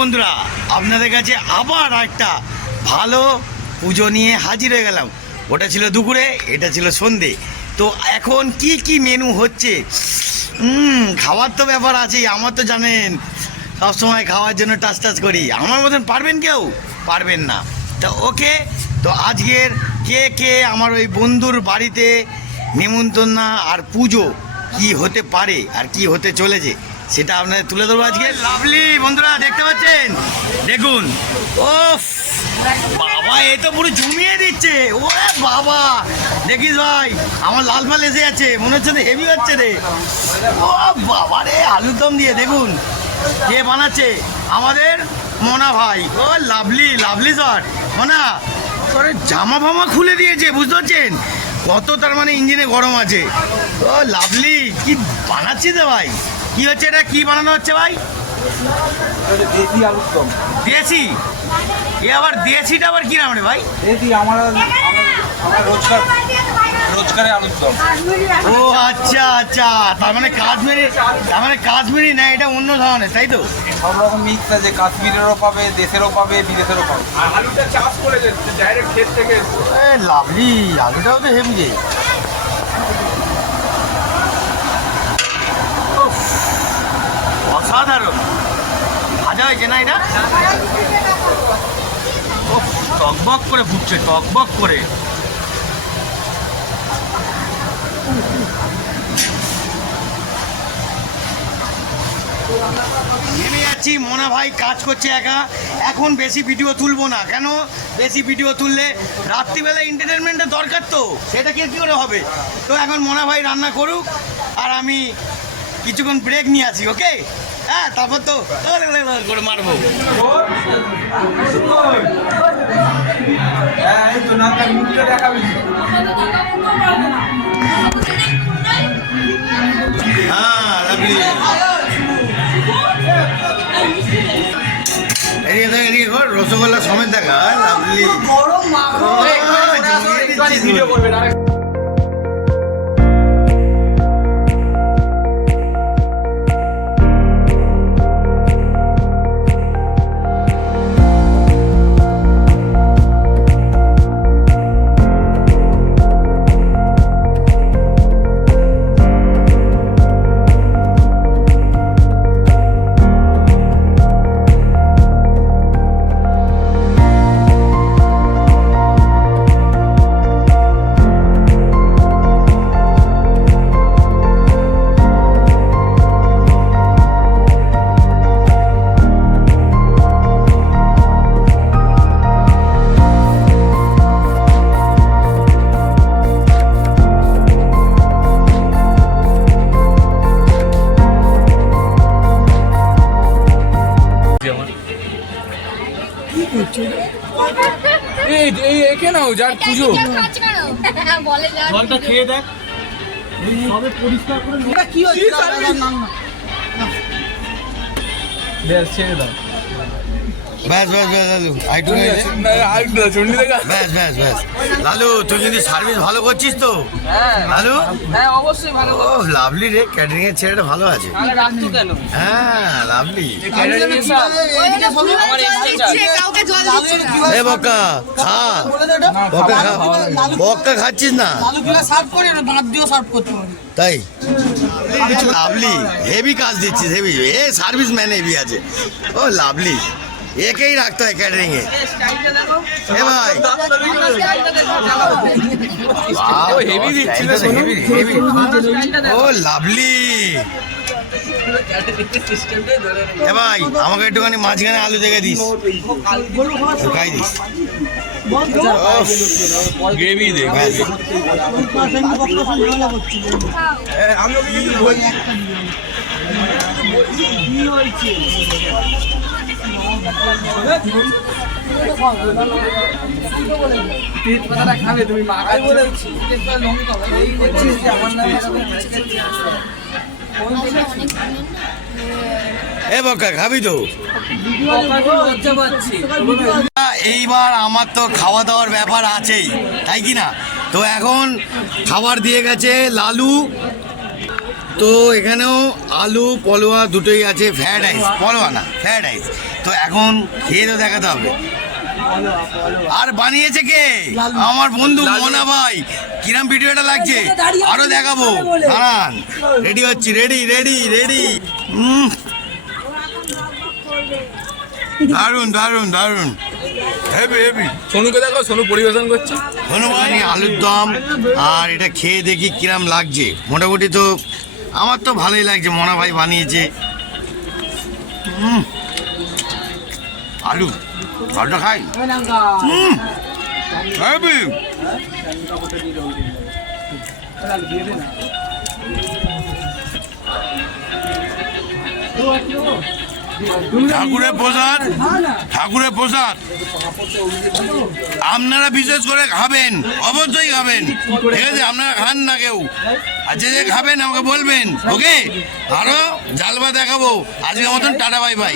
বন্ধুরা, আপনাদের কাছে আবার একটা ভালো পুজো নিয়ে হাজির হয়ে গেলাম। ওটা ছিল দুপুরে, এটা ছিল সন্ধে। তো এখন কি কি মেনু হচ্ছে? খাওয়ার তো ব্যাপার আছেই, আমার তো জানেন সব সময় খাওয়ার জন্য টাচ টাচ করি। আমার মতন পারবেন কেউ? পারবেন না। তো ওকে, তো আজকের কে কে আমার ওই বন্ধুর বাড়িতে নিমন্ত্রণ আর পুজো কি হতে পারে আর কি হতে চলেছে সেটা আপনাদের তুলে ধরবো আজকে। লাভলি, বন্ধুরা, দেখতে পাচ্ছেন? দেখুন। ও বাবা, এ তো পুরো জমিয়ে দিচ্ছে। ওরে বাবা, দেখিস ভাই, আমার লাল ফাল এসে যাচ্ছে, মনে হচ্ছে হেভি হচ্ছে রে। ও বাবা রে, আলুর দম দিয়ে, দেখুন। কে বানাচ্ছে? আমাদের মোনা ভাই। ও লাভলি লাভলি শট মোনা, তোর জামা ফামা খুলে দিয়েছে, বুঝতে পারছেন? কত তার মানে ইঞ্জিনে গরম আছে। ও লাভলি, কি বানাচ্ছিস রে ভাই? কি হচ্ছে এটা কি বানানো হচ্ছে ভাই? দেশি আলুর দম। দেশি? এ আবার দেশিটা আবার কি নাম রে ভাই? দেশি আমার আমার আমার রোজগার রোজগারে আলুর দম। ও আচ্ছা আচ্ছা। তার মানে কাশ্মীরি তার মানে কাশ্মীরি না এটা অন্য ধরনের তাই তো? সব রকম মিক্স আছে কাশ্মীরেরও পাবে দেশেরও পাবে বিদেশেরও পাবে। আলুটা চাষ করে ডাইরেক্ট ক্ষেত থেকে এ লাভলি আলুটাও তো হেভি রে উফ, অসাধারণ। ভাজা হয়েছে না এটা? টকবক করে ফুটছে টকবক করে। নেমে যাচ্ছি, মোনা ভাই কাজ করছে একা। এখন বেশি ভিডিও তুলবো না। কেন? বেশি ভিডিও তুললে রাত্রিবেলা এন্টারটেনমেন্টের দরকার তো। সেটা কি কী করে হবে? তো এখন মোনা ভাই রান্না করুক, আর আমি কিছুক্ষণ ব্রেক নিয়ে আসি ওকে হ্যাঁ তারপর তো করে মারবো হ্যাঁ এই তো নাকার মুখটা দেখাবি হ্যাঁ লাভলি এই একে নাও যার পুজো। জলটা খেয়ে দেখ। বেশ ছেড়ে দাও। ব্যাস ব্যাস ব্যাস লালু আইটু ব্যাস ব্যাস ব্যাস। লালু তুই কিন্তু সার্ভিস ভালো করছিস তো। লালু? হ্যাঁ অবশ্যই ভালো ও লাভলি রে ক্যাটারিং এর ছেলেটা ভালো আছে। হ্যাঁ লাভলি এ বক্কা খা। বক্কা খা। বক্কা খাচ্ছিস না। আলু গুলো সার্ভ করে না দাঁত দিয়েও সার্ভ করতে তাই? লাভলি হেভি কাজ দিচ্ছিস হেভি এ সার্ভিস ম্যান হেভি আছে। ও লাভলি একেই রাখতে হয় ক্যাটারিং এ। ভাই। ও হেভি দিচ্ছি হেভি হেভি ও লাভলি ভাই আমাকে একটুখানি মাঝখানে আলু দেখে দিস। খাই দিস। গ্রেভি ব্যাস। এ খাবি তো। এইবার আমার তো খাওয়া দাওয়ার ব্যাপার আছেই, তাই কি না? তো এখন খাবার দিয়ে গেছে লালু। তো এখানেও আলু, পলোয়া দুটোই আছে ফ্রায়েড রাইস পলোয়া না ফ্রায়েড রাইস তো এখন খেয়ে তো দেখাতে হবে। আর বানিয়েছে কে? আমার বন্ধু মোনা ভাই। কিরাম ভিডিওটা লাগছে? আরও দেখাবো। দাঁড়ান। রেডি হচ্ছি রেডি রেডি রেডি দারুণ দারুণ দারুণ হেভি হেভি সোনুকে দেখো সোনু পরিবেশন করছে। ধন্যবাদ আলুর দম। আর এটা খেয়ে দেখি কিরাম লাগছে। মোটামুটি তো আমার তো ভালোই লাগছে মোনা ভাই বানিয়েছে। উম, আলু। আলুটা খাই। ঠাকুরের প্রসাদ ঠাকুরের প্রসাদ। আপনারা বিশেষ করে খাবেন, অবশ্যই খাবেন। ঠিক আছে, আপনারা খান না কেউ। আর যে যে খাবেন, আমাকে বলবেন, ওকে? আরও জালবা দেখাবো। আজকের মতন টাটা, বাই বাই।